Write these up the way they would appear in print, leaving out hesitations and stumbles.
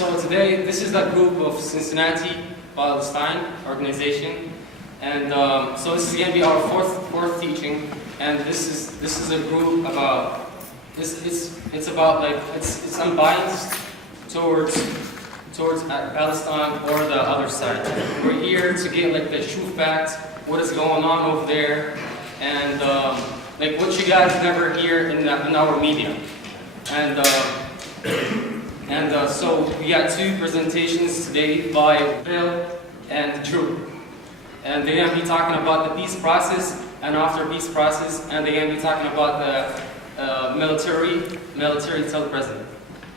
So today, this is the group of Cincinnati, Palestine organization, and so this is going to be our fourth teaching, and this is a group about it's about like it's unbiased towards Palestine or the other side. We're here to get like the true facts, what is going on over there, and like what you guys never hear in our media, and so we got two presentations today by Bill and Drew. And they're going to be talking about the peace process and after peace process, and they're going to be talking about the military till present.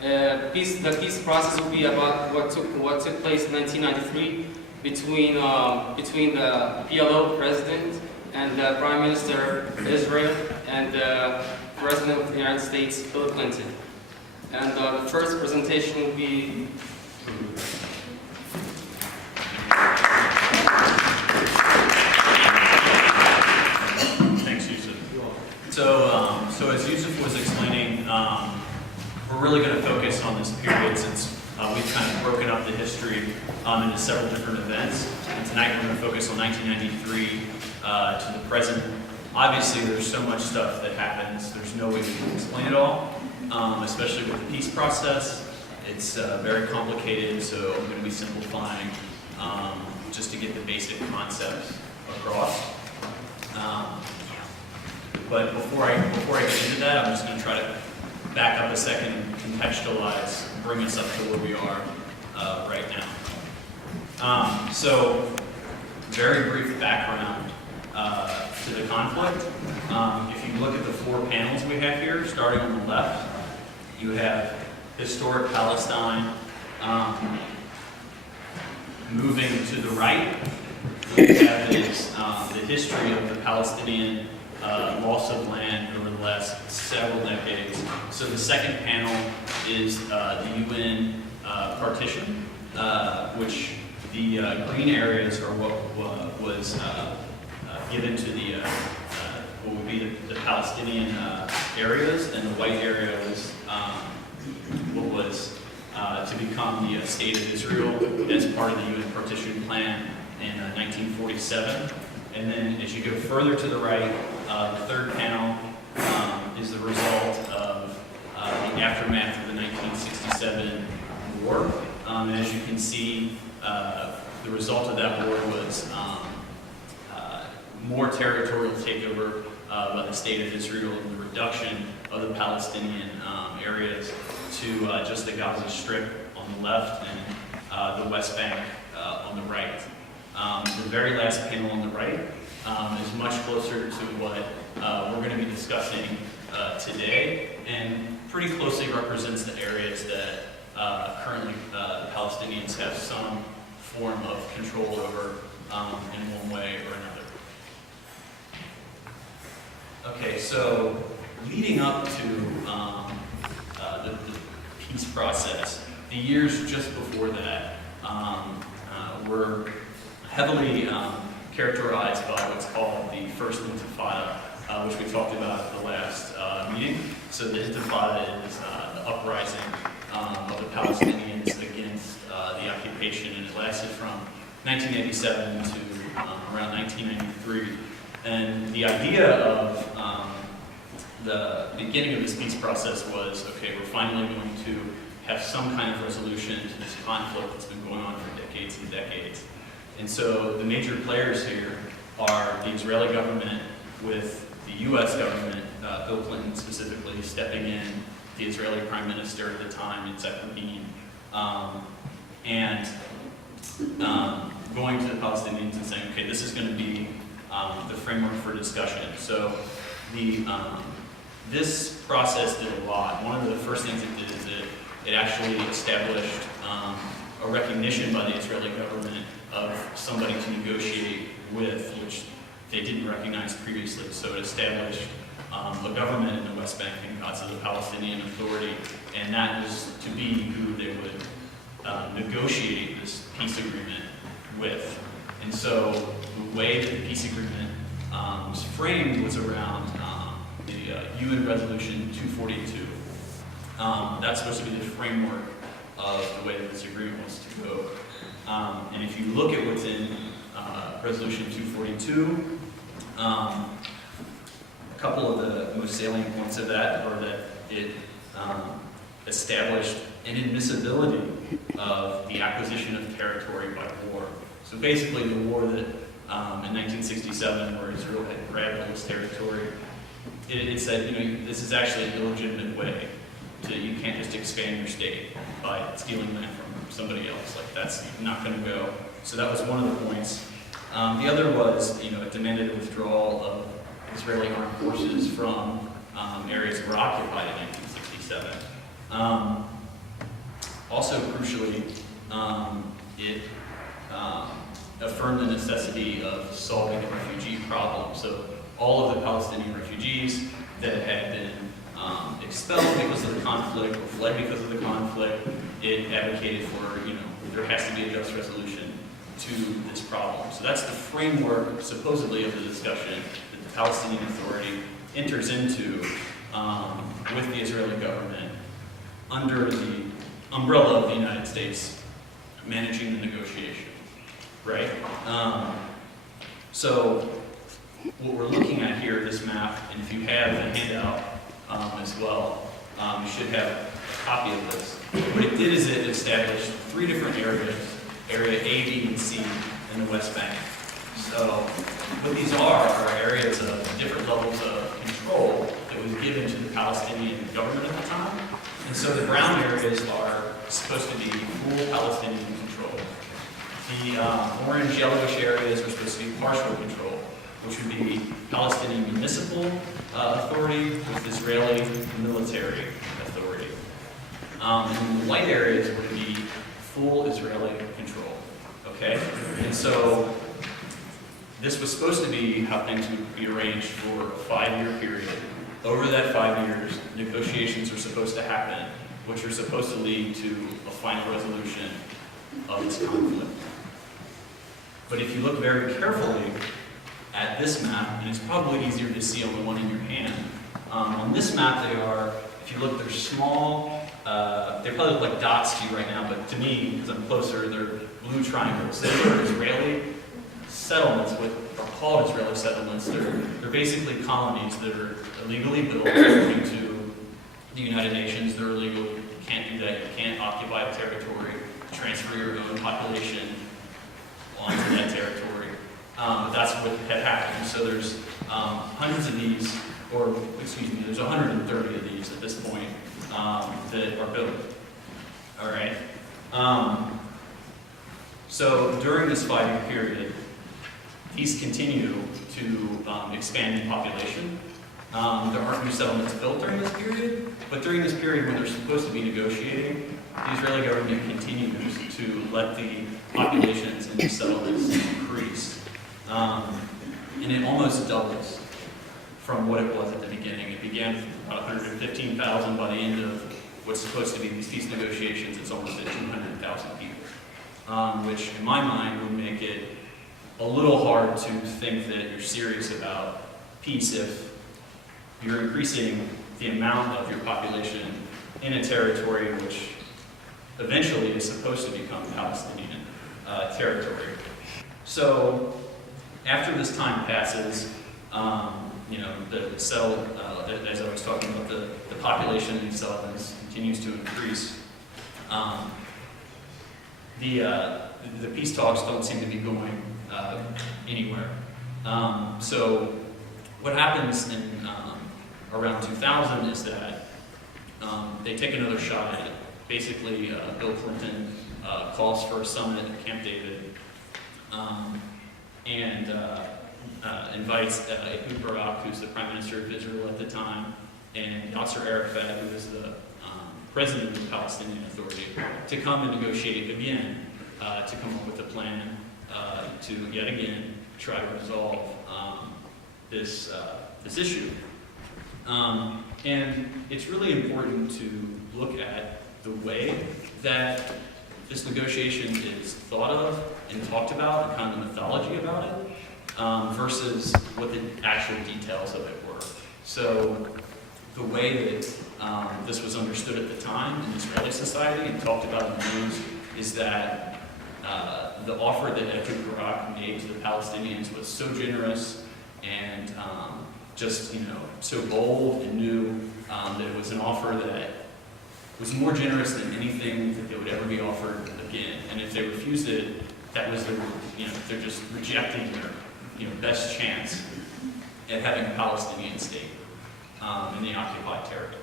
The peace process will be about what took place in 1993 between the PLO president and the Prime Minister of Israel and the President of the United States, Bill Clinton. And the first presentation will be Thanks, Yusuf. So as Yusuf was explaining, we're really going to focus on this period since we've kind of broken up the history into several different events. And tonight we're going to focus on 1993 to the present. Obviously, there's so much stuff that happens. There's no way we can explain it all. Especially with the peace process. It's very complicated, so I'm going to be simplifying just to get the basic concepts across. But before I get into that, I'm just going to try to back up a second and contextualize, bring us up to where we are right now. So, very brief background to the conflict. If you look at the four panels we have here, starting on the left, you have historic Palestine. Moving to the right, what you have is the history of the Palestinian loss of land over the last several decades. So the second panel is the UN partition, which the green areas are what was given to the what would be the Palestinian areas, and the white area was what was to become the state of Israel as part of the UN partition plan in 1947. And then as you go further to the right, the third panel is the result of the aftermath of the 1967 war. And as you can see, the result of that war was more territorial takeover by the state of Israel and the reduction of the Palestinian areas to just the Gaza Strip on the left and the West Bank on the right. The very last panel on the right is much closer to what we're going to be discussing today, and pretty closely represents the areas that currently the Palestinians have some form of control over in one way or another. Okay, so leading up to the peace process, the years just before that were heavily characterized by what's called the First Intifada, which we talked about at the last meeting. So the Intifada is the uprising of the Palestinians against the occupation, and it lasted from 1987 to around 1993. And the idea of the beginning of this peace process was, okay, we're finally going to have some kind of resolution to this conflict that's been going on for decades and decades. And so the major players here are the Israeli government with the U.S. government, Bill Clinton specifically, stepping in, the Israeli Prime Minister at the time, Yitzhak Rabin, and going to the Palestinians and saying, okay, this is going to be the framework for discussion. So this process did a lot. One of the first things it did is it actually established a recognition by the Israeli government of somebody to negotiate with, which they didn't recognize previously. So it established a government in the West Bank in Gaza, the Palestinian Authority, and that was to be who they would negotiate this peace agreement with. And so the way that the peace agreement was framed was around the UN Resolution 242. That's supposed to be the framework of the way that this agreement was to go. And if you look at what's in Resolution 242, a couple of the most salient points of that are that it established an admissibility of the acquisition of territory by war. So basically the war that in 1967, where Israel had grabbed all this territory, it said, this is actually an illegitimate way you can't just expand your state by stealing land from somebody else. Like, that's not going to go. So that was one of the points. The other was, it demanded a withdrawal of Israeli armed forces from areas that were occupied in 1967. Also, crucially, it affirmed the necessity of solving the refugee problem. So all of the Palestinian refugees that had been expelled because of the conflict or fled because of the conflict, it advocated for, there has to be a just resolution to this problem. So that's the framework, supposedly, of the discussion that the Palestinian Authority enters into with the Israeli government under the umbrella of the United States managing the negotiation, right? So what we're looking at here, this map, and if you have the handout as well, you should have a copy of this. What it did is it established 3 different areas, area A, B, and C in the West Bank. So what these are areas of different levels of control that was given to the Palestinian government at the time. And so the brown areas are supposed to be full Palestinian control. The orange, yellowish areas are supposed to be partial control, which would be Palestinian municipal authority with Israeli military authority. And the white areas would be full Israeli control. Okay? And so this was supposed to be how things would be arranged for a 5-year period. Over that 5 years, negotiations are supposed to happen, which are supposed to lead to a final resolution of this conflict. But if you look very carefully at this map, and it's probably easier to see on the one in your hand, on this map they are, if you look, they're small, they probably look like dots to you right now, but to me, because I'm closer, they're blue triangles. They are Israeli settlements, what are called Israeli settlements. They're basically colonies that are illegally built according to the United Nations. They're illegal. You can't do that. You can't occupy a territory, transfer your own population onto that territory. But that's what had happened. So there's hundreds of these, or excuse me, there's 130 of these at this point that are built. All right. So during this 5-year period, these continue to expand in population. There aren't new settlements built during this period, but during this period when they're supposed to be negotiating, the Israeli government continues to let the populations in these settlements increase. And it almost doubles from what it was at the beginning. It began with about 115,000 by the end of what's supposed to be these peace negotiations. It's almost at 200,000 people, which in my mind would make it a little hard to think that you're serious about peace if you're increasing the amount of your population in a territory which eventually is supposed to become Palestinian territory. So after this time passes, as I was talking about, the population in these settlements continues to increase. The peace talks don't seem to be going anywhere. So what happens in around 2000 is that they take another shot at it. Basically, Bill Clinton calls for a summit at Camp David and invites Ehud Barak, who's the Prime Minister of Israel at the time, and Yasser Arafat, who is the President of the Palestinian Authority, to come and negotiate again, to come up with a plan to yet again try to resolve this issue. And it's really important to look at the way that this negotiation is thought of and talked about, and kind of the mythology about it, versus what the actual details of it were. So the way that this was understood at the time in Israeli society and talked about in the news, is that the offer that Ehud Barak made to the Palestinians was so generous and just, so bold and new that it was an offer that was more generous than anything that they would ever be offered again. And if they refused it, that was their, they're just rejecting their, best chance at having a Palestinian state in the occupied territories.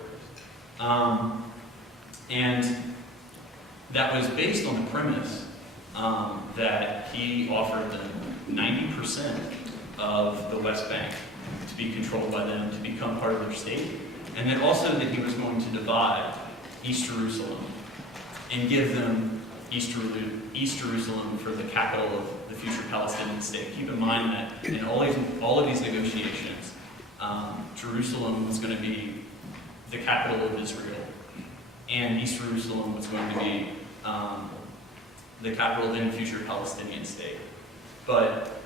And that was based on the premise that he offered them 90% of the West Bank to be controlled by them, to become part of their state, and then also that he was going to divide East Jerusalem and give them East Jerusalem for the capital of the future Palestinian state. Keep in mind that in all of these negotiations, Jerusalem was going to be the capital of Israel, and East Jerusalem was going to be the capital of the future Palestinian state. But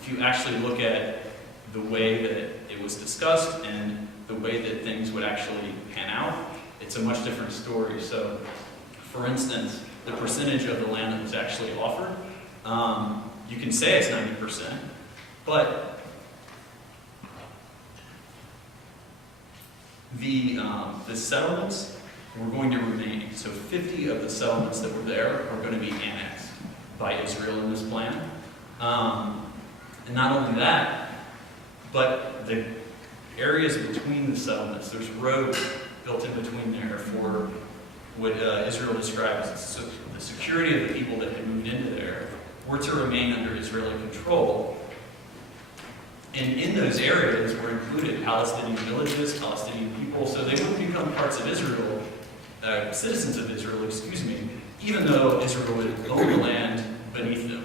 if you actually look at the way that it was discussed and the way that things would actually pan out, it's a much different story. So, for instance, the percentage of the land that was actually offered, you can say it's 90%, but the settlements were going to remain. So 50 of the settlements that were there are going to be annexed by Israel in this plan. And not only that, but the areas between the settlements, there's roads built in between there for what Israel describes as the security of the people that had moved into there were to remain under Israeli control. And in those areas were included Palestinian villages, Palestinian people, so they wouldn't become parts of Israel, citizens of Israel, even though Israel would own the land beneath them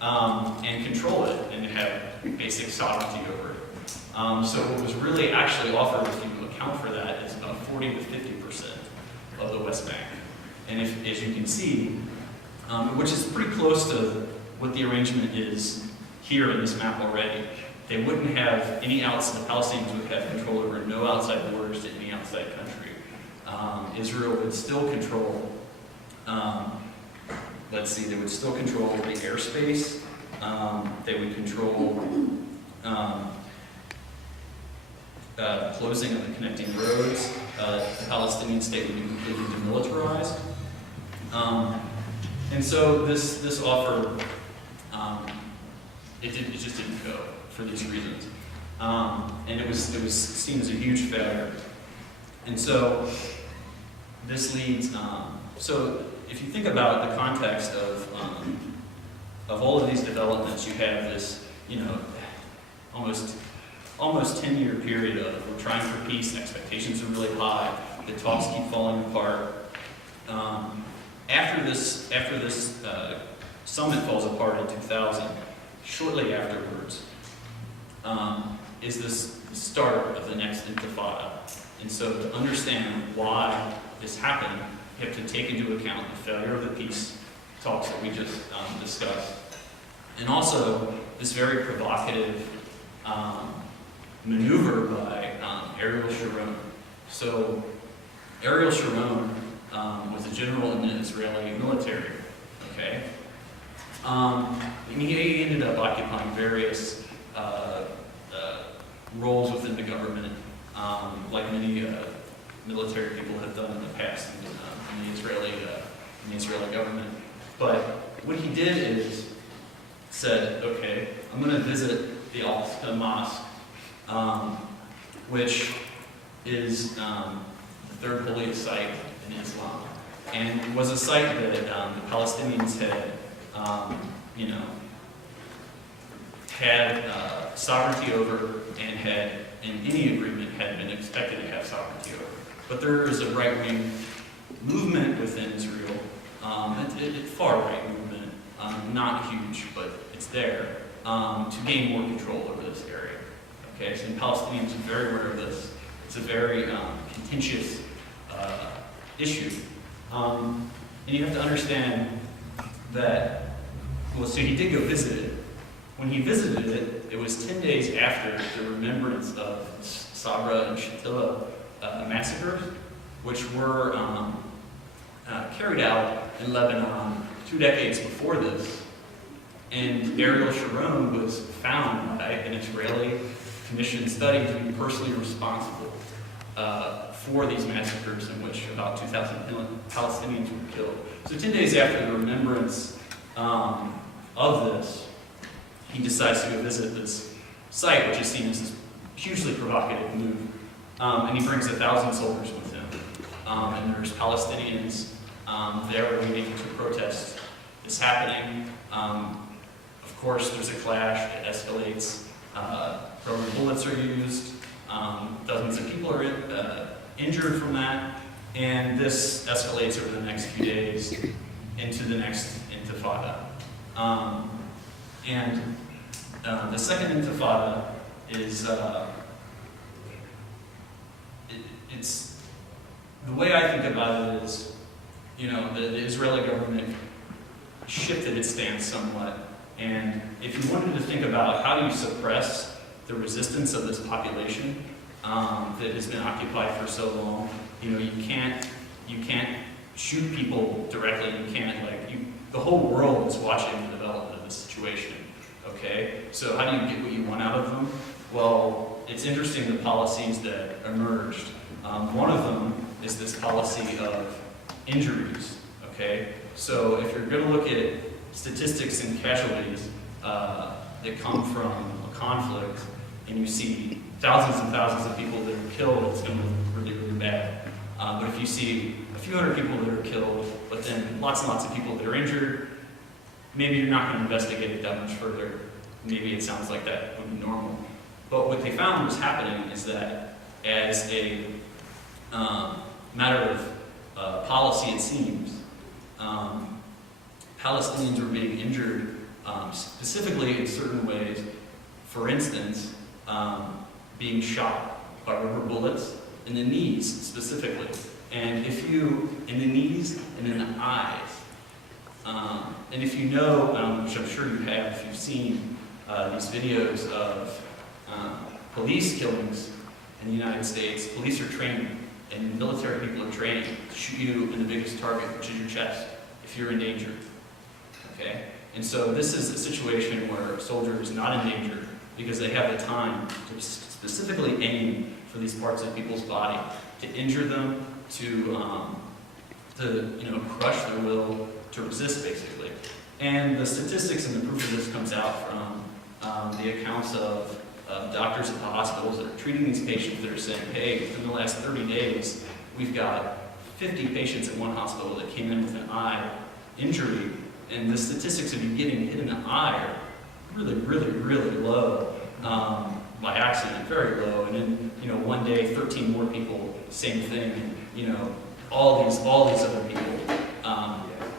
and control it and have basic sovereignty over it. So what was really actually offered, if you account for that, is about 40 to 50% of the West Bank. And as you can see, which is pretty close to what the arrangement is here in this map already. They wouldn't have any outside, the Palestinians would have control over no outside borders to any outside country. Israel would still control, they would still control the airspace. They would control closing of the connecting roads. The Palestinian state would be completely demilitarized. And so this offer, it just didn't go for these reasons. And it was seen as a huge failure. And so this leads, so if you think about the context of all of these developments, you have this, almost 10-year period of we're trying for peace, expectations are really high, the talks keep falling apart. After this summit falls apart in 2000, shortly afterwards, is this start of the next intifada. And so to understand why this happened, you have to take into account the failure of the peace talks that we just discussed. And also this very provocative maneuver by Ariel Sharon. So Ariel Sharon was a general in the Israeli military, okay? And he ended up occupying various roles within the government, like many military people have done in the past in the Israeli government. But what he did is said, okay, I'm going to visit the Al-Aqsa Mosque, which is the third holiest site in Islam, and was a site that the Palestinians had, had sovereignty over, and had, in any agreement, had been expected to have sovereignty over. But there is a right-wing movement within Israel, far-right movement, not huge, but it's there, to gain more control over this area. Okay, so Palestinians are very aware of this. It's a very contentious issue. And you have to understand that, so he did go visit it. When he visited it, it was 10 days after the remembrance of Sabra and Shatila massacres, which were carried out in Lebanon 2 decades before this. And Ariel Sharon was found by an Israeli commission study to be personally responsible for these massacres in which about 2,000 Palestinians were killed. So 10 days after the remembrance of this, he decides to go visit this site, which is seen as this hugely provocative move. And he brings 1,000 soldiers with him. And there's Palestinians there waiting to protest this happening. Of course, there's a clash, it escalates, rubber bullets are used, dozens of people are injured from that, and this escalates over the next few days into the next intifada. The second intifada is, it's, the way I think about it is, the Israeli government shifted its stance somewhat. And if you wanted to think about how do you suppress the resistance of this population that has been occupied for so long, you can't shoot people directly. You can't the whole world is watching the development of this situation. Okay, so how do you get what you want out of them? Well, it's interesting the policies that emerged. One of them is this policy of injuries. Okay, so if you're going to look at statistics and casualties that come from a conflict, and you see thousands and thousands of people that are killed, it's going to look really, really bad. But if you see a few hundred people that are killed, but then lots and lots of people that are injured, maybe you're not going to investigate it that much further. Maybe it sounds like that would be normal. But what they found was happening is that as a matter of policy, it seems, Palestinians were being injured specifically in certain ways. For instance, being shot by rubber bullets in the knees specifically. And in the knees and in the eyes. And if you know, which I'm sure you have, if you've seen these videos of police killings in the United States, police are trained and military people are trained to shoot you in the biggest target, which is your chest, if you're in danger. Okay? And so this is a situation where a soldier is not in danger because they have the time to specifically aim for these parts of people's body, to injure them, to crush their will to resist, basically. And the statistics and the proof of this comes out from the accounts of doctors at the hospitals that are treating these patients that are saying, hey, within the last 30 days, we've got 50 patients at one hospital that came in with an eye injury, and the statistics of you getting hit in the eye are really, really, really low. By accident, very low. And then, one day, 13 more people, same thing. And, all these other people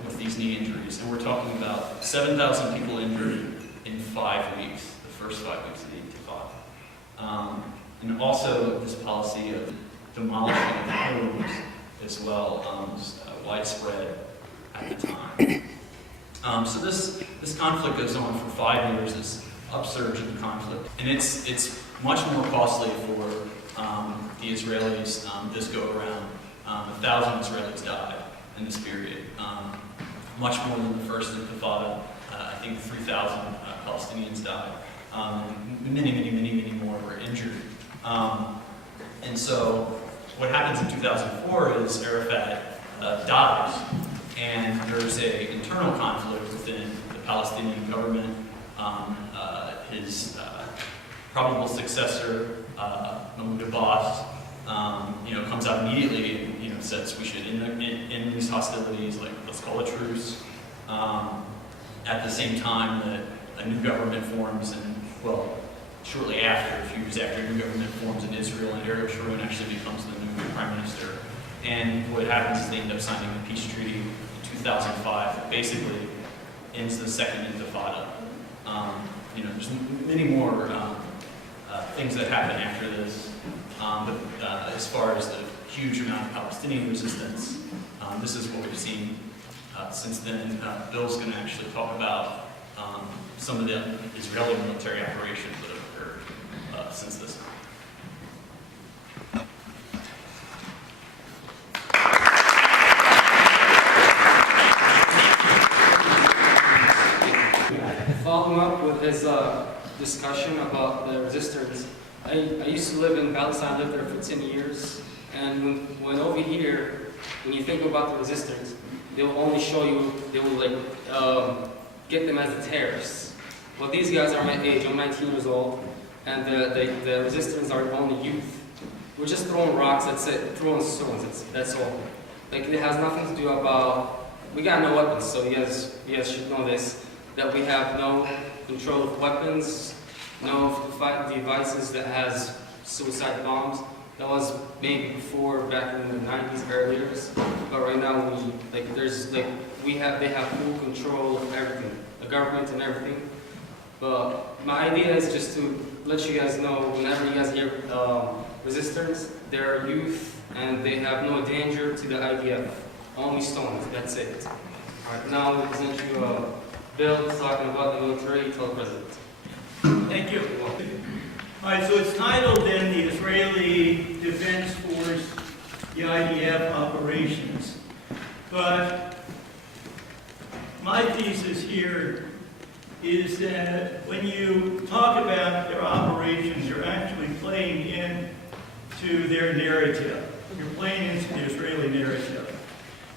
with these knee injuries. And we're talking about 7,000 people injured in 5 weeks, the first 5 weeks of the Intifada. And also this policy of demolishing of homes as well, was widespread at the time. So this conflict goes on for 5 years, this upsurge in the conflict. And it's much more costly for the Israelis this go around. 1,000 Israelis died in this period, much more than the first Intifada. I think 3,000 Palestinians died. Many more were injured. And so what happens in 2004 is Arafat dies, and there's an internal conflict within the Palestinian government. His probable successor, Mahmoud Abbas, comes out immediately and says we should end these hostilities, let's call a truce. At the same time that a new government forms, and shortly after, a few years after, a new government forms in Israel, and Ariel Sharon actually becomes the new prime minister. And what happens is they end up signing a peace treaty in 2005 that basically ends the second Intifada. There's many more things that happen after this, but as far as the huge amount of Palestinian resistance, this is what we've seen since then. Bill's going to actually talk about some of the Israeli military operations that have occurred since this time. following up with his discussion about the resistors, I used to live in Palestine, lived there for 10 years, and when over here, when you think about the resistors, they will only show you, they will like get them as the terrorists. Well, these guys are my age, I'm 19 years old, and the resistors are only youth. We're just throwing rocks, that's it, throwing stones, that's all. Like, it has nothing to do about, we got no weapons, so you guys should know this, that we have no control of weapons, no devices that has suicide bombs. That was maybe before, back in the 90s, earlier. But right now, they have full control of everything, the government and everything. But my idea is just to let you guys know, whenever you guys hear resistors, they're youth and they have no danger to the IDF. Only stones, that's it. Alright, now we'll present you a bill talking about the military. Tell the President. Thank you. All right, so it's titled then the Israeli Defense Force, the IDF operations. But my thesis here is that when you talk about their operations, you're actually playing into their narrative. You're playing into the Israeli narrative.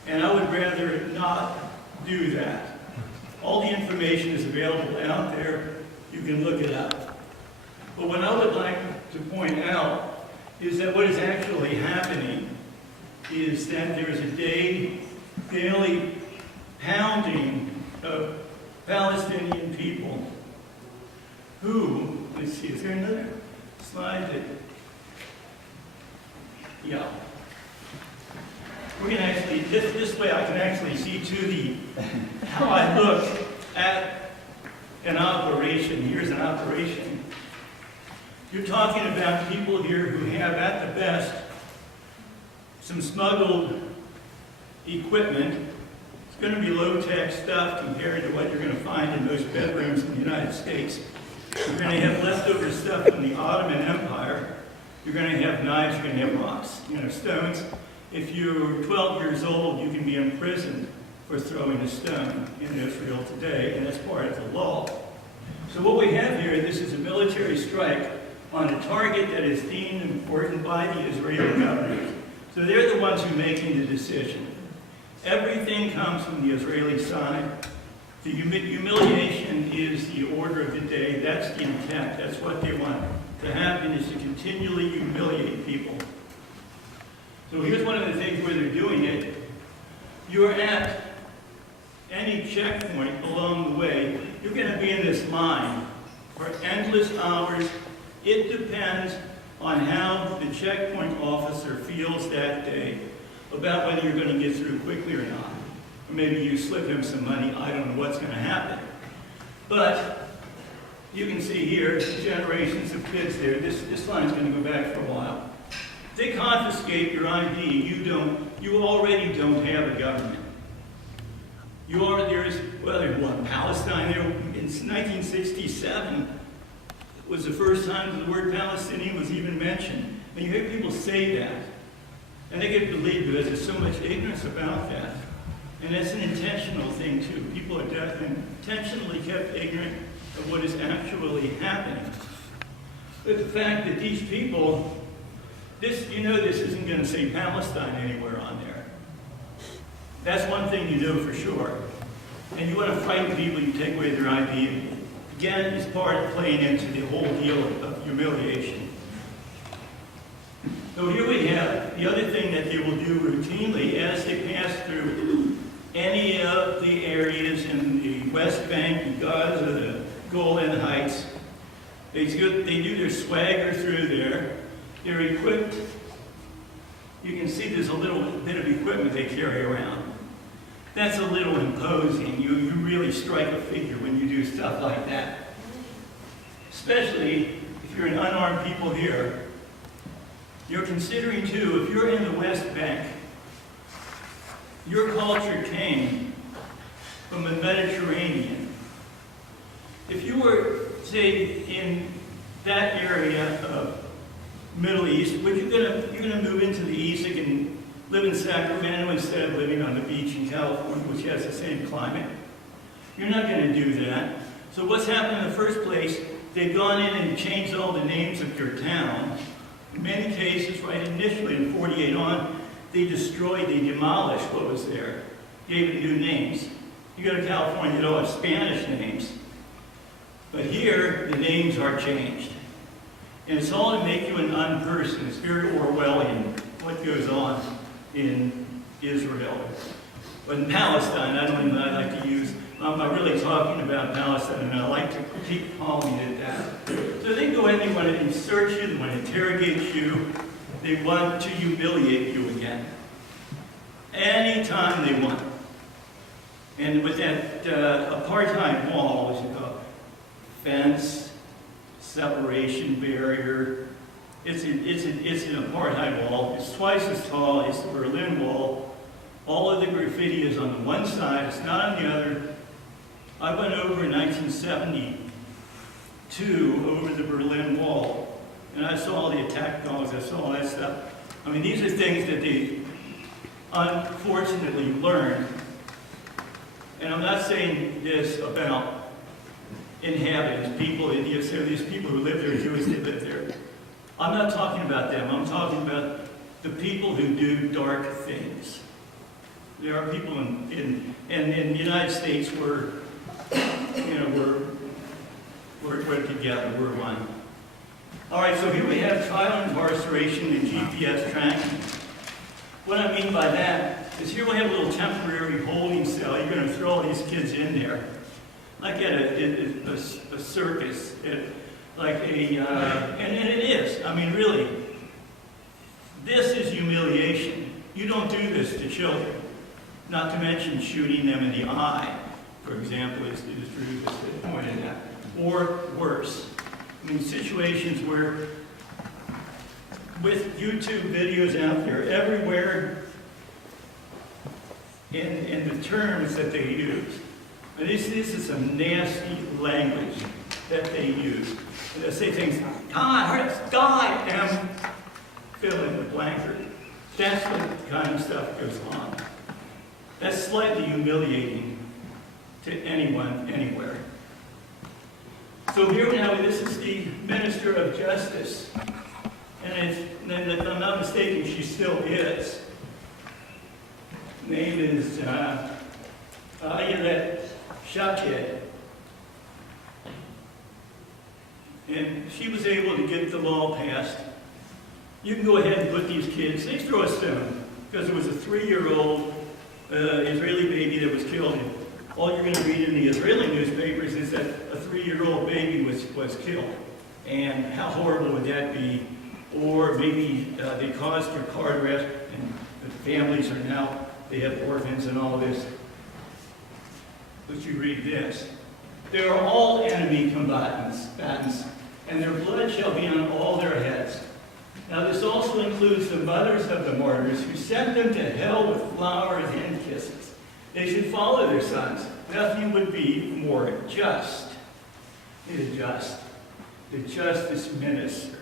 And I would rather not do that. All the information is available out there. You can look it up. But what I would like to point out is that what is actually happening is that there is a daily pounding of Palestinian people who, let's see, is there another slide that, yeah. We're going to actually, this way I can actually see to how I look at an operation. Here's an operation. You're talking about people here who have, at the best, some smuggled equipment. It's going to be low-tech stuff compared to what you're going to find in most bedrooms in the United States. You're going to have leftover stuff from the Ottoman Empire. You're going to have knives, you're going to have rocks, stones. If you're 12 years old, you can be imprisoned for throwing a stone in Israel today, and that's part of the law. So what we have here, this is a military strike on a target that is deemed important by the Israeli government. So they're the ones who are making the decision. Everything comes from the Israeli side. The humiliation is the order of the day. That's the intent. That's what they want to happen, is to continually humiliate people. So here's one of the things where they're doing it. You're at any checkpoint along the way, you're going to be in this line for endless hours. It depends on how the checkpoint officer feels that day about whether you're going to get through quickly or not. Or maybe you slip him some money. I don't know what's going to happen. But you can see here, generations of kids there. This line's going to go back for a while. They confiscate your ID. You already don't have a government. There's one, Palestine there in 1967 was the first time the word Palestinian was even mentioned. And you hear people say that. And they get believed because there's so much ignorance about that. And that's an intentional thing too. People are definitely intentionally kept ignorant of what is actually happening. But the fact that these people, this isn't going to say Palestine anywhere on there. That's one thing you know for sure. And you want to frighten people, you take away their ID. Again, it's part of playing into the whole deal of humiliation. So here we have the other thing that they will do routinely as they pass through any of the areas in the West Bank, the Gaza, the Golan Heights. They do their swagger through there. They're equipped. You can see there's a little bit of equipment they carry around. That's a little imposing. You really strike a figure when you do stuff like that. Especially if you're an unarmed people here. You're considering too, if you're in the West Bank, your culture came from the Mediterranean. If you were, say, in that area of Middle East, you're gonna move into the East, you can live in Sacramento instead of living on the beach in California, which has the same climate. You're not gonna do that. So what's happened in the first place, they've gone in and changed all the names of your town. In many cases, right initially in 48 on, they destroyed, they demolished what was there, gave it new names. You go to California, they don't have Spanish names. But here, the names are changed. And it's all to make you an unperson. It's very Orwellian, what goes on in Israel. But in Palestine, I don't even like to use, I'm not really talking about Palestine, and I like to keep calling it that. So they go in, they want to insert you, they want to interrogate you, they want to humiliate you again. Anytime they want. And with that apartheid wall, as you call it, fence, separation barrier, it's an apartheid wall. It's twice as tall as the Berlin Wall. All of the graffiti is on the one side, it's not on the other. I went over in 1972 over the Berlin Wall, and I saw all the attack dogs, I saw all that stuff. I mean, these are things that they unfortunately learned. And I'm not saying this about inhabitants, people, these people who live there, Jews that live there. I'm not talking about them. I'm talking about the people who do dark things. There are people in the United States where, you know, we're together, we're one. All right, so here we have child incarceration and GPS tracking. What I mean by that is here we have a little temporary holding cell. You're going to throw all these kids in there. Like at a circus, and it is. I mean, really, this is humiliation. You don't do this to children. Not to mention shooting them in the eye, for example, as Drew just pointed out, or worse. I mean, situations where, with YouTube videos out there everywhere, in the terms that they use. And this is some nasty language that they use. And they say things, die, and fill in the blanket. That's what kind of stuff goes on. That's slightly humiliating to anyone, anywhere. So here now, this is the Minister of Justice. And if I'm not mistaken, she still is. Name is Ayelet Shaked. And she was able to get the law passed. You can go ahead and put these kids, they throw a stone, because it was a 3-year-old Israeli baby that was killed. And all you're going to read in the Israeli newspapers is that a 3-year-old baby was killed. And how horrible would that be? Or maybe they caused your car arrest, and the families are now, they have orphans and all this. But you read this. They are all enemy combatants, and their blood shall be on all their heads. Now this also includes the mothers of the martyrs who sent them to hell with flowers and kisses. They should follow their sons. Nothing would be more just. It is just. The justice minister,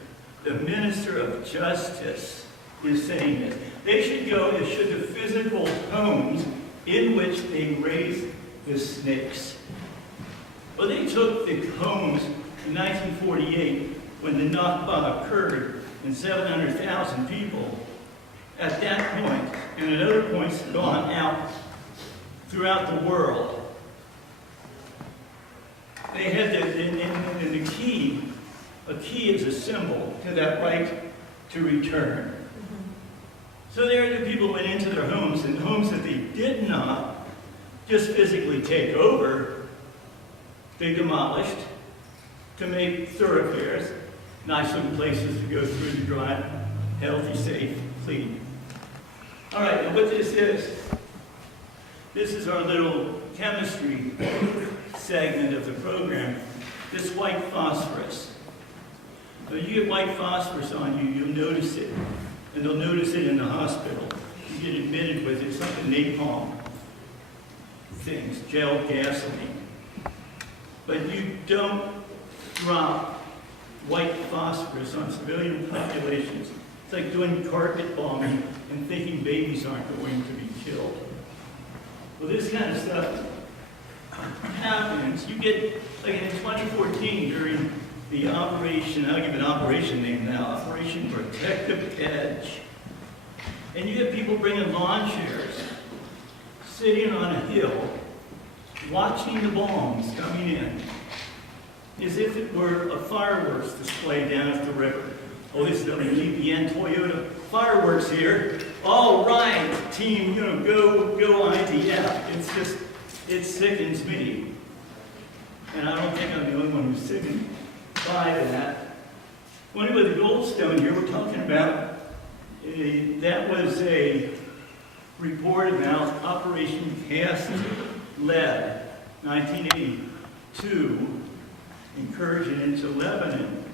the minister of justice, is saying this. They should go to the physical homes in which they raised the snakes. Well, they took the homes in 1948 when the Nakba occurred and 700,000 people at that point and at other points gone out throughout the world. They had the key. A key is a symbol to that right to return. So there are the people who went into their homes, and homes that they did not just physically take over, they demolished to make thoroughfares, nice little places to go through to drive, healthy, safe, clean. All right, now what this is our little chemistry segment of the program, this white phosphorus. So you get white phosphorus on you, you'll notice it. And they'll notice it in the hospital. You get admitted with it, it's like the napalm things, gel gasoline. But you don't drop white phosphorus on civilian populations. It's like doing carpet bombing and thinking babies aren't going to be killed. Well, this kind of stuff happens. You get, like in 2014, during the operation, I'll give it an operation name now, Operation Protective Edge. And you get people bringing lawn chairs, sitting on a hill, watching the bombs coming in, as if it were a fireworks display down at the river. Oh, this is the GPN Toyota fireworks here. All right, team, go ITF. It's just, it sickens me. And I don't think I'm the only one who's sickened by that. When with the Goldstone here, we're talking about, that was a report about Operation Cast Lead, 1982, incursion into Lebanon.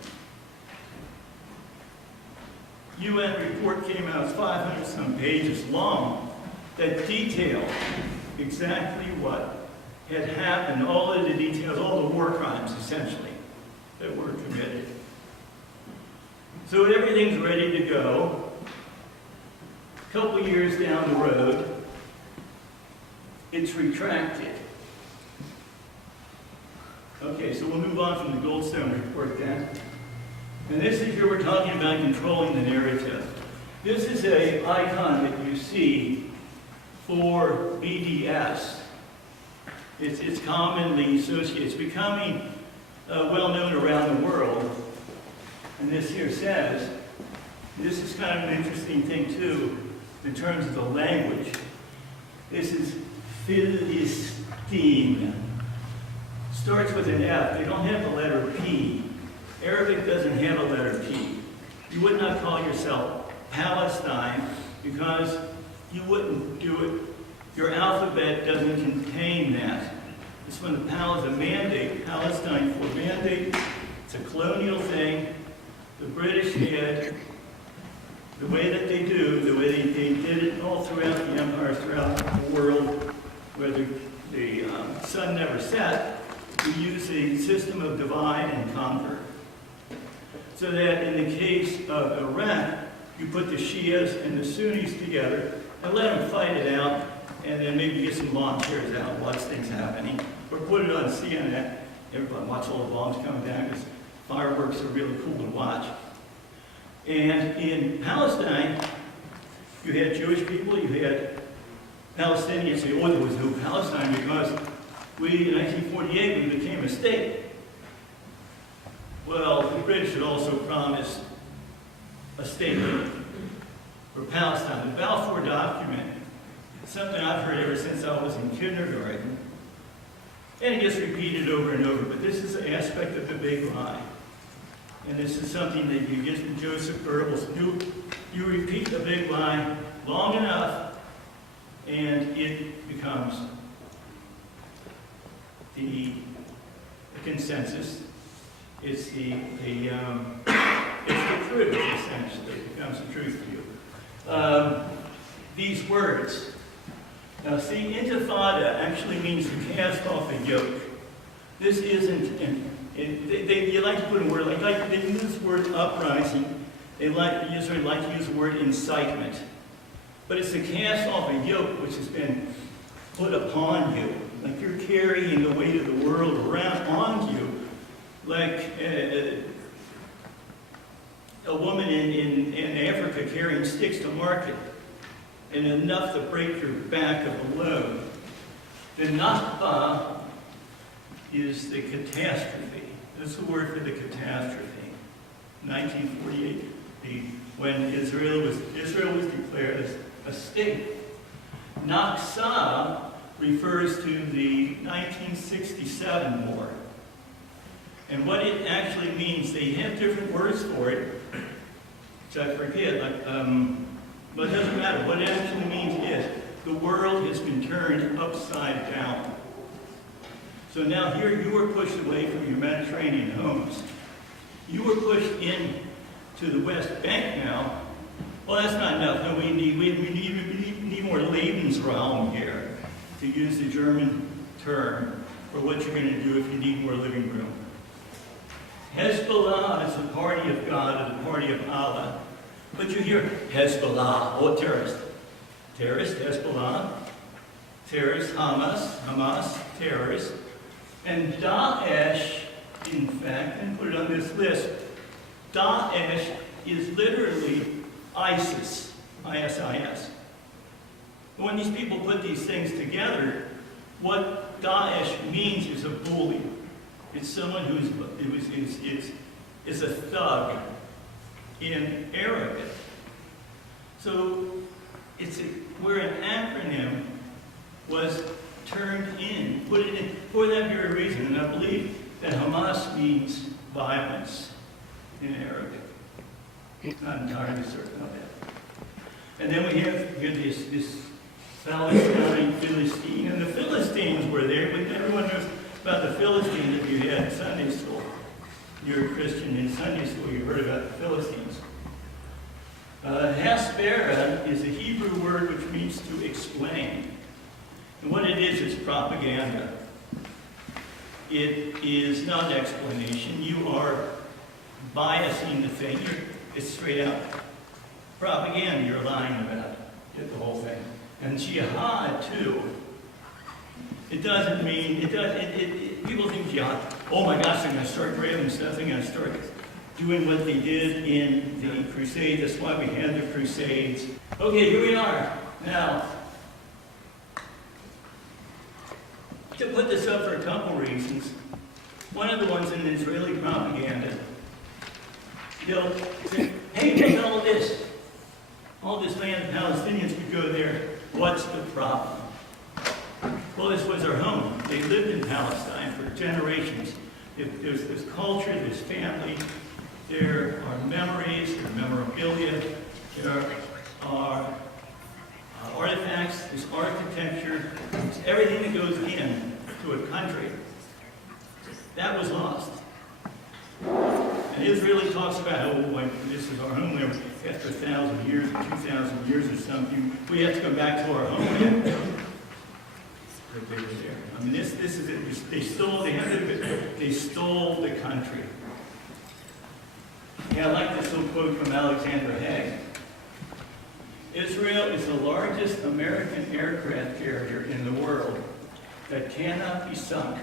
UN report came out, 500 some pages long, that detailed exactly what had happened, all of the details, all the war crimes, essentially, that were committed. So when everything's ready to go, a couple years down the road, it's retracted. Okay, so we'll move on from the Goldstone report then. And this is here we're talking about controlling the narrative. This is an icon that you see for BDS. It's commonly associated. It's becoming well known around the world. And this here says, this is kind of an interesting thing too, in terms of the language. This is Philistine. Starts with an F. They don't have the letter P. Arabic doesn't have a letter P. You would not call yourself Palestine because you wouldn't do it. Your alphabet doesn't contain that. This one, the PAL is a mandate, Palestine for mandate. It's a colonial thing. The British had the way that they do, the way they did it all throughout the empire, throughout the world, where the sun never set. We use a system of divide and conquer. So that in the case of Iraq, you put the Shias and the Sunnis together and let them fight it out, and then maybe get some lawn chairs out and watch things happening. Or put it on CNN. Everybody watch all the bombs coming down because fireworks are really cool to watch. And in Palestine, you had Jewish people, you had Palestinians say, oh, there was no Palestine because in 1948, we became a state. Well, the British had also promised a state for Palestine. The Balfour document, something I've heard ever since I was in kindergarten, and it gets repeated over and over, but this is an aspect of the big lie. And this is something that you get from Joseph Goebbels. You repeat the big lie long enough, and it becomes the consensus. It's the truth, essentially. It becomes the truth to you. These words. Now, see, intifada actually means to cast off a yoke. This isn't, they like to put a word, they use the word uprising. They usually like to use the word incitement. But it's to cast off a yoke which has been put upon you. Like you're carrying the weight of the world around on you. Like a woman in Africa carrying sticks to market, and enough to break your back of a load. The Nakba is the catastrophe. That's the word for the catastrophe. 1948, when Israel was declared as a state. Naksa refers to the 1967 war. And what it actually means, they have different words for it, which I forget, but it doesn't matter. What it actually means is the world has been turned upside down. So now here you were pushed away from your Mediterranean homes. You were pushed in to the West Bank now. Well, that's not enough. No, we need more Lebensraum here, to use the German term for what you're going to do if you need more living room. Hezbollah is the party of God, or the party of Allah. But you hear Hezbollah, oh, terrorist. Terrorist, Hezbollah. Terrorist, Hamas, terrorist. And Daesh, in fact, and put it on this list, Daesh is literally ISIS, I-S-I-S. When these people put these things together, what Daesh means is a bully. It's someone is a thug in Arabic. So where an acronym was turned in, put it in for that very reason. And I believe that Hamas means violence in Arabic. Not entirely certain of that. And then we have this Palestine, Philistine, and the Philistines were there, but everyone knows about the Philistines if you had Sunday school. You're a Christian in Sunday school, you heard about the Philistines. Hasbara is a Hebrew word which means to explain. And what it is propaganda. It is not explanation. You are biasing the thing. It's straight out propaganda you're lying about. Get the whole thing. And jihad, too. It doesn't mean, people think jihad, oh my gosh, they're going to start grabbing stuff, they're going to start doing what they did in the Crusades. That's why we had the Crusades. Okay, here we are. Now, to put this up for a couple reasons. One of the ones in Israeli propaganda, they'll say, hey, look at all this. All this land, Palestinians could go there. What's the problem? Well, this was our home. They lived in Palestine for generations. There's culture, there's family, there are memories, there are memorabilia, there are artifacts, there's architecture, there's everything that goes into a country. That was lost. And Israel talks about, oh, like, this is our homeland. After 1,000 years, or 2,000 years or something, we have to come back to our homeland. But they were there. I mean, this is it. They stole the country. Yeah, I like this little quote from Alexander Haig. Israel is the largest American aircraft carrier in the world that cannot be sunk,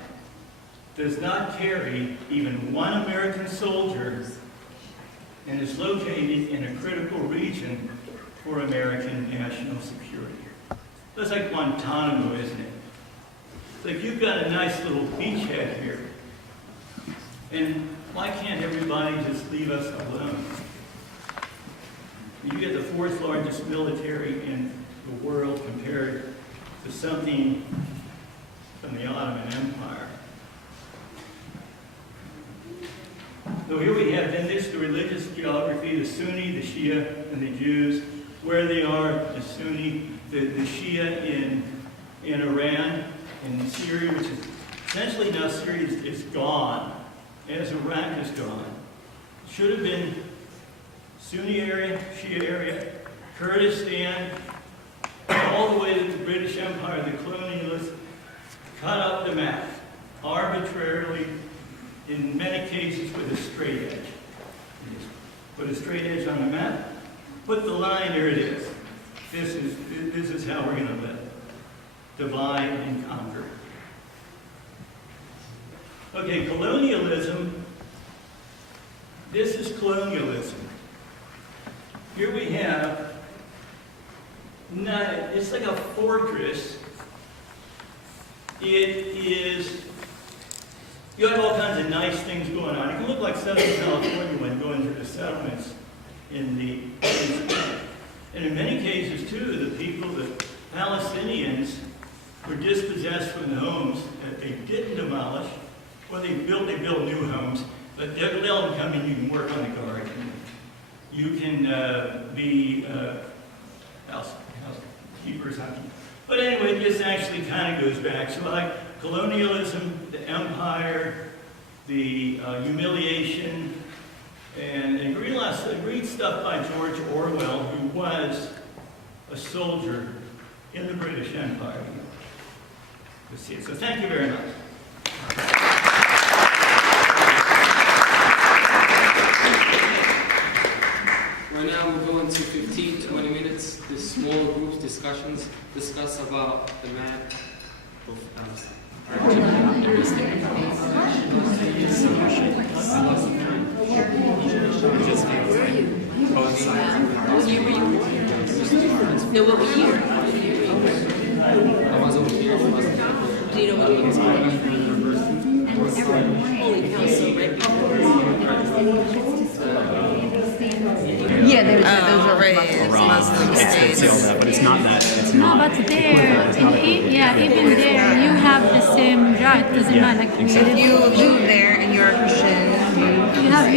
does not carry even one American soldier, and is located in a critical region for American national security. That's like Guantanamo, isn't it? It's like you've got a nice little beachhead here, and why can't everybody just leave us alone? You get the fourth largest military in the world compared to something from the Ottoman Empire. So here we have, then this, the religious geography, the Sunni, the Shia, and the Jews, where they are, the Sunni, the Shia in Iran, in Syria, which is essentially now Syria is gone, as Iraq is gone. Should have been Sunni area, Shia area, Kurdistan, all the way to the British Empire, the colonialists, cut up the map, arbitrarily, in many cases with a straight edge. Put a straight edge on the map, put the line, there it is. This is how we're going to live. Divide and conquer. Okay, colonialism. This is colonialism. Here we have, it's like a fortress. It is, you have all kinds of nice things going on. It can look like Southern California when going through the settlements in the, and in many cases too, the people, the Palestinians, were dispossessed from the homes that they didn't demolish. Well, they built new homes, but they'll let them come in, you can work on the garden. You can be housekeepers. But anyway, this actually kind of goes back. So like colonialism, the empire, the humiliation, and read stuff by George Orwell, who was a soldier in the British Empire. You'll see it. So thank you very much. Right now we're going to 15, 20 minutes, the small groups discussions, discuss about the map of Palestine. What year were you born? No, what year? I was over here. Do you know what year? Holy cow, so right Yeah, those are right. Muslim states. But it's not that. It's No, not. but there, even there, you have the same right. Doesn't matter. Like If you live there and you're a Christian, you have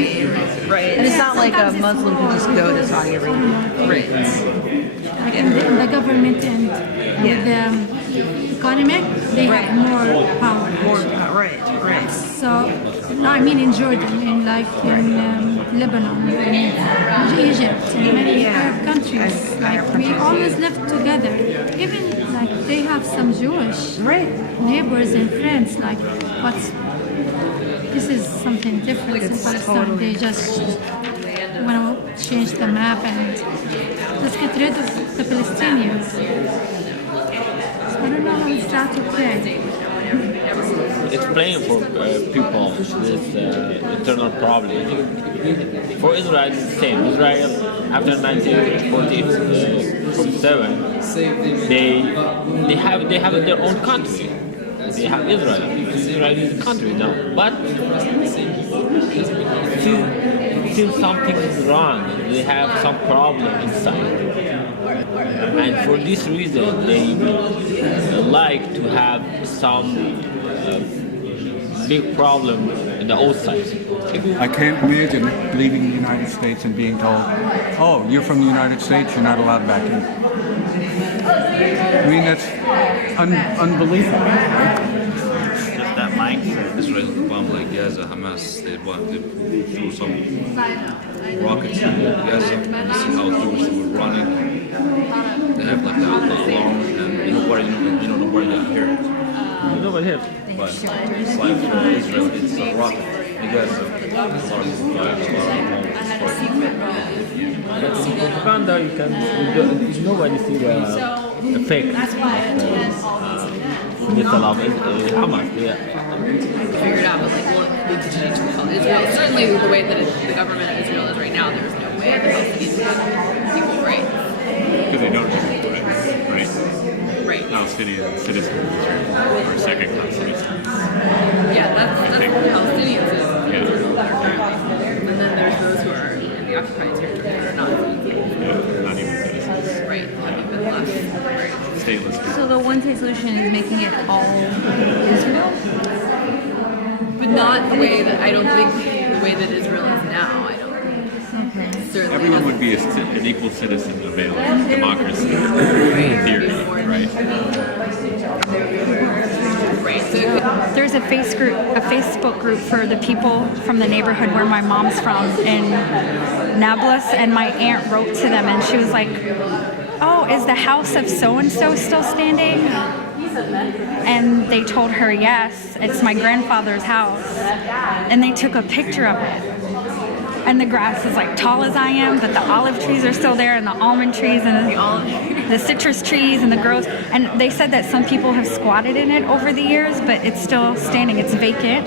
right? And it's not like a Muslim can just go to Saudi Arabia. like in the government and with the economic, they have more power. Right. So, no, I mean in Jordan, in Lebanon, in Egypt, in many Arab countries, like we always live together. Even like they have some Jewish neighbors and friends. Like, what's this is something different in Palestine. They just want to change the map and let's get rid of the Palestinians. So I don't know how it's that okay. Explain for people this internal problem. For Israel, it's the same. Israel, after 1947, they have their own country. They have Israel. Israel is a country now, but still something is wrong. They have some problem inside. And for this reason, they like to have some big problem in the outside. I can't imagine leaving the United States and being told, "Oh, you're from the United States. You're not allowed back in." I mean, that's unbelievable. Just that mindset. Israel bombed like Gaza, Hamas, they threw some rockets in Gaza, and you see how Jews were running. They have like the alarm, and nobody got hurt. Nobody here. But it's like for Israel, it's a rocket. Gaza, Uganda, nobody see the effect. Missile of Hamas. Yeah. figured out, but like what we could do to help Israel. Certainly with the way that the government of Israel is right now, there's no way that Palestinians have equal rights. Because they don't have equal rights, right? Right. Palestinian citizens are second-class citizens. Yeah, that's what Palestinians is. Yeah. And then there's those who are in the occupied territory that are not citizens. Yeah, not even citizens. Right. Have even less. Right. Stateless. So the one-state solution is making it all Israel? But not the way that, I don't think, the way that Israel is now, I don't think. Certainly Everyone doesn't. would be an equal citizen of a democracy, in theory, right? Right. So There's a Facebook group for the people from the neighborhood where my mom's from in Nablus, and my aunt wrote to them and she was like, "Oh, is the house of so-and-so still standing?" And they told her, "Yes, it's my grandfather's house." And they took a picture of it. And the grass is like tall as I am, but the olive trees are still there, and the almond trees, and the citrus trees, and the groves. And they said that some people have squatted in it over the years, but it's still standing. It's vacant.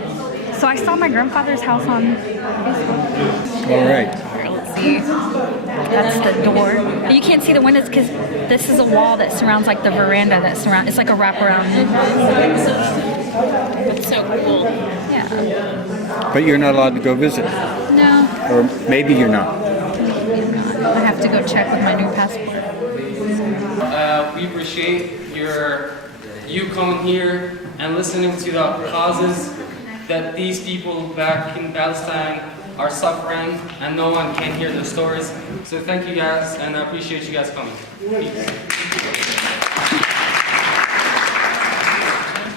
So I saw my grandfather's house on Facebook. All right. Let's see. That's the door. You can't see the windows because this is a wall that surrounds like the veranda that surrounds. It's like a wraparound. that's so cool. Yeah. But you're not allowed to go visit. No. Or maybe you're not. I have to go check with my new passport. We appreciate you coming here and listening to the causes that these people back in Palestine are suffering, and no one can hear their stories. So thank you guys, and I appreciate you guys coming. Peace.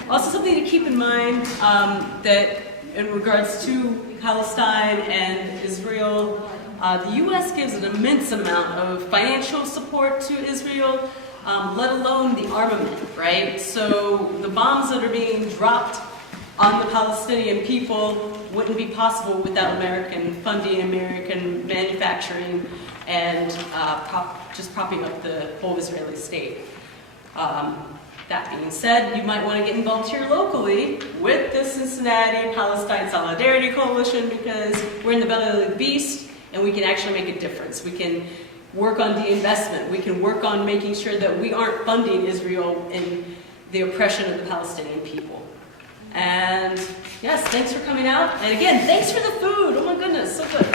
Also, something to keep in mind that in regards to Palestine and Israel, the U.S. gives an immense amount of financial support to Israel, let alone the armament, right? So the bombs that are being dropped on the Palestinian people wouldn't be possible without American funding, American manufacturing, and just propping up the whole Israeli state. That being said, you might want to get involved here locally with this Cincinnati Palestine Solidarity Coalition, because we're in the belly of the beast and we can actually make a difference. We can work on de-investment. We can work on making sure that we aren't funding Israel in the oppression of the Palestinian people. And yes, thanks for coming out. And again, thanks for the food. Oh my goodness, so good.